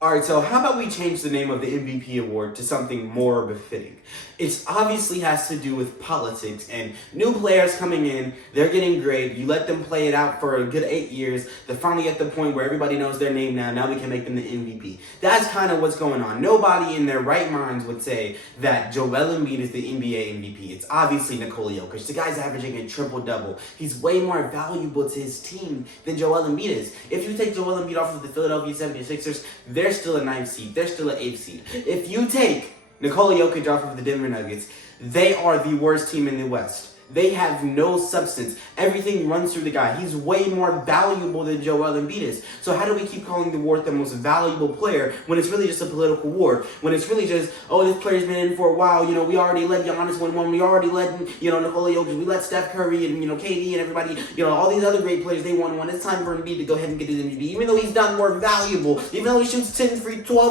All right, so how about we change the name of the MVP award to something more befitting? It obviously has to do with politics and new players coming in, they're getting great, you let them play it out for a good 8 years, they're finally at the point where everybody knows their name now we can make them the MVP. That's kind of what's going on. Nobody in their right minds would say that Joel Embiid is the NBA MVP. It's obviously Nikola Jokic. The guy's averaging a triple-double. He's way more valuable to his team than Joel Embiid is. If you take Joel Embiid off of the Philadelphia 76ers, they're still a 9th seed. They're still an 8th seed. If you take Nikola Jokic off of the Denver Nuggets, they are the worst team in the West. They have no substance. Everything runs through the guy. He's way more valuable than Joel Embiid is. So how do we keep calling the award the most valuable player when it's really just a political award? When it's really just, oh, this player's been in for a while. We already let Giannis win one. We already let, Nikola Jokic. We let Steph Curry and, KD and everybody, all these other great players, they won one. It's time for Embiid to go ahead and get his MVP. Even though he's not more valuable, even though he shoots 12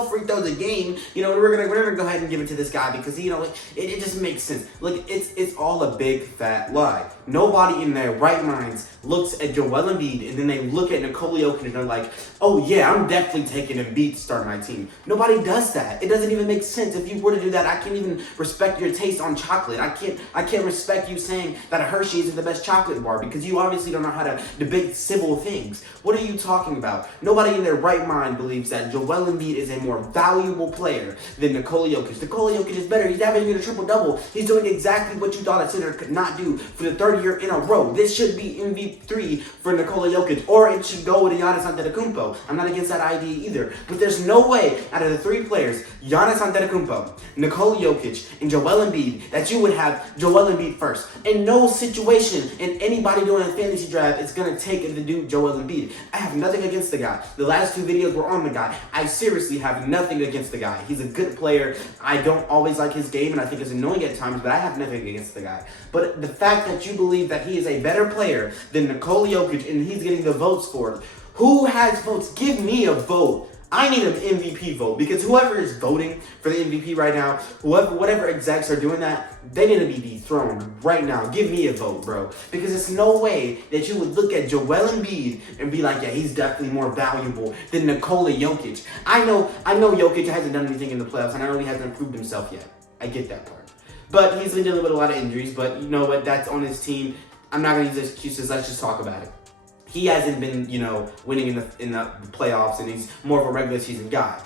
free throws a game, we're gonna go ahead and give it to this guy because, it just makes sense. Look, it's all a big fat lie. Nobody in their right minds looks at Joel Embiid and then they look at Nikola Jokic and they're like, oh yeah, I'm definitely taking Embiid to start my team. Nobody does that. It doesn't even make sense. If you were to do that, I can't even respect your taste on chocolate. I can't respect you saying that a Hershey isn't the best chocolate bar because you obviously don't know how to debate civil things. What are you talking about? Nobody in their right mind believes that Joel Embiid is a more valuable player than Nikola Jokic. Nikola Jokic is better. He's averaging a triple-double. He's doing exactly what you thought a center could not do for the third year in a row. This should be MVP3 for Nikola Jokic, or it should go to Giannis Antetokounmpo. I'm not against that idea either, but there's no way out of the three players, Giannis Antetokounmpo, Nikola Jokic, and Joel Embiid, that you would have Joel Embiid first. In no situation in anybody doing a fantasy draft is going to take the dude Joel Embiid. I have nothing against the guy. The last two videos were on the guy. I seriously have nothing against the guy. He's a good player. I don't always like his game, and I think it's annoying at times, but I have nothing against the guy. But the fact that you believe that he is a better player than Nikola Jokic and he's getting the votes for it, who has votes? Give me a vote. I need an MVP vote because whoever is voting for the MVP right now, whatever execs are doing that, they need to be dethroned right now. Give me a vote, bro. Because there's no way that you would look at Joel Embiid and be like, yeah, he's definitely more valuable than Nikola Jokic. I know Jokic hasn't done anything in the playoffs and I know he hasn't proved himself yet. I get that part. But he's been dealing with a lot of injuries, but you know what? That's on his team. I'm not going to use excuses. Let's just talk about it. He hasn't been, winning in the playoffs, and he's more of a regular season guy.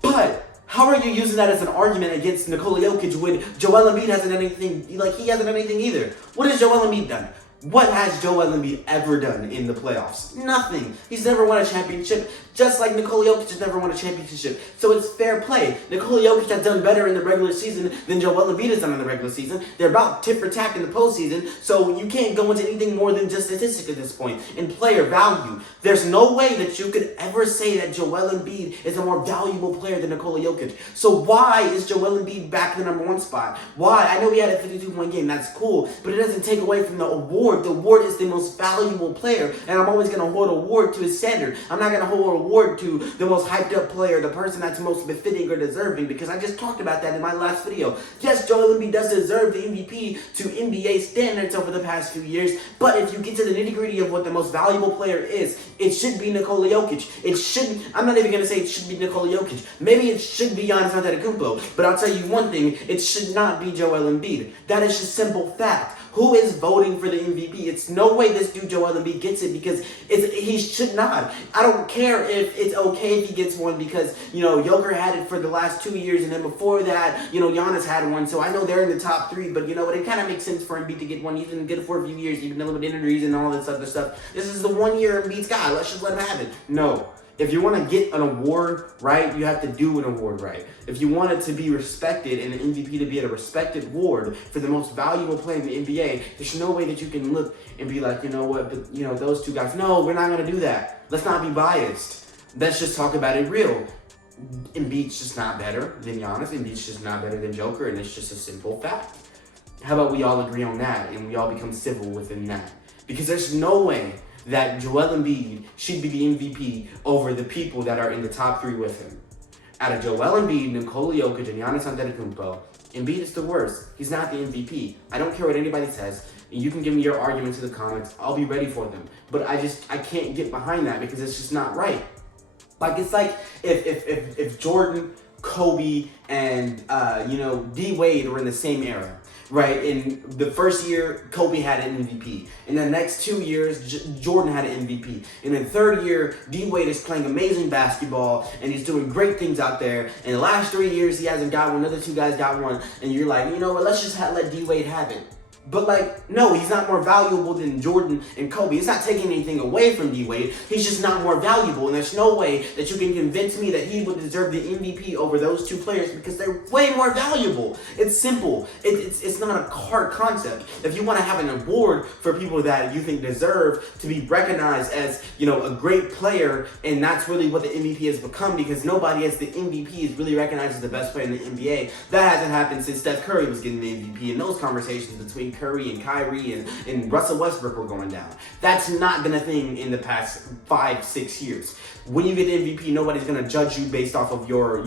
But how are you using that as an argument against Nikola Jokic when Joel Embiid hasn't done anything? He hasn't done anything either. What has Joel Embiid done? What has Joel Embiid ever done in the playoffs? Nothing. He's never won a championship, just like Nikola Jokic has never won a championship. So it's fair play. Nikola Jokic has done better in the regular season than Joel Embiid has done in the regular season. They're about tit for tat in the postseason, so you can't go into anything more than just statistic at this point. And player value. There's no way that you could ever say that Joel Embiid is a more valuable player than Nikola Jokic. So why is Joel Embiid back in the number one spot? Why? I know he had a 52-point game. That's cool, but it doesn't take away from the award. The award is the most valuable player, and I'm always going to hold award to his standard. I'm not going to hold award to the most hyped up player, the person that's most befitting or deserving, because I just talked about that in my last video. Yes, Joel Embiid does deserve the MVP to NBA standards over the past few years, but if you get to the nitty-gritty of what the most valuable player is, it should be Nikola Jokic. It shouldn't, I'm not even going to say it should be Nikola Jokic. Maybe it should be Giannis Antetokounmpo, but I'll tell you one thing, it should not be Joel Embiid. That is just simple fact. Who is voting for the MVP? It's no way this dude Joel Embiid gets it because he should not. I don't care if it's okay if he gets one because, Joker had it for the last 2 years and then before that, Giannis had one. So I know they're in the top three, but you know what? It kind of makes sense for Embiid to get one. He's been good for a few years, even with injuries and all this other stuff. This is the 1 year Embiid's guy. Let's just let him have it. No. If you want to get an award right, you have to do an award right. If you want it to be respected and an MVP to be a respected award for the most valuable player in the NBA, there's no way that you can look and be like, you know what, but those two guys. No, we're not going to do that. Let's not be biased. Let's just talk about it real. Embiid's just not better than Giannis. Embiid's just not better than Joker, and it's just a simple fact. How about we all agree on that and we all become civil within that? Because there's no way that Joel Embiid should be the MVP over the people that are in the top three with him. Out of Joel Embiid, Nikola Jokic, and Giannis Antetokounmpo, Embiid is the worst. He's not the MVP. I don't care what anybody says. You can give me your arguments in the comments. I'll be ready for them. But I can't get behind that because it's just not right. Like, it's like if Jordan, Kobe, and D Wade were in the same era, right? In the first year, Kobe had an MVP. In the next 2 years, Jordan had an MVP. In the third year, D Wade is playing amazing basketball and he's doing great things out there. In the last 3 years, he hasn't got one. The other two guys got one, and you're like, you know what? Let's just let D Wade have it. But like, no, he's not more valuable than Jordan and Kobe. It's not taking anything away from D-Wade. He's just not more valuable. And there's no way that you can convince me that he would deserve the MVP over those two players because they're way more valuable. It's simple. It's not a hard concept. If you want to have an award for people that you think deserve to be recognized as, a great player, and that's really what the MVP has become, because nobody as the MVP is really recognized as the best player in the NBA. That hasn't happened since Steph Curry was getting the MVP, and those conversations between Curry and Kyrie and Russell Westbrook were going down. That's not been a thing in the past 5-6 years. When you get the MVP, nobody's going to judge you based off of your,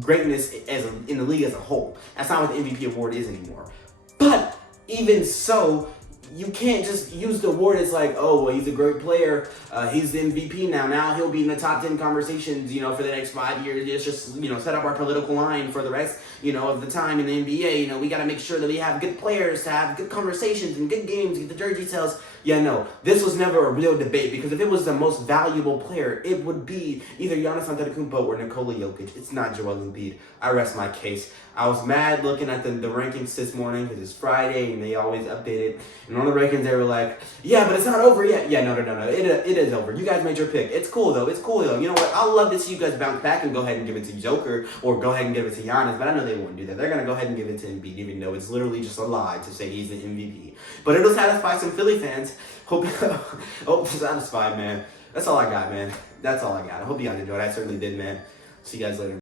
greatness in the league as a whole. That's not what the MVP award is anymore. But even so, you can't just use the award as like, oh, well, he's a great player. He's the MVP now. Now he'll be in the top 10 conversations, for the next 5 years. Let's just, set up our political line for the rest, of the time in the NBA. We got to make sure that we have good players to have good conversations and good games, get the jersey sales. Yeah, no, this was never a real debate, because if it was the most valuable player, it would be either Giannis Antetokounmpo or Nikola Jokic. It's not Joel Embiid. I rest my case. I was mad looking at the rankings this morning because it's Friday and they always update it. And on the rankings, they were like, yeah, but it's not over yet. Yeah, no. It is over. You guys made your pick. It's cool, though. You know what? I'll love to see you guys bounce back and go ahead and give it to Joker or go ahead and give it to Giannis, but I know they won't do that. They're going to go ahead and give it to Embiid, even though it's literally just a lie to say he's the MVP. But it'll satisfy some Philly fans. Hope satisfied, man. That's all I got, man. That's all I got. I hope you guys enjoyed. I certainly did, man. See you guys later.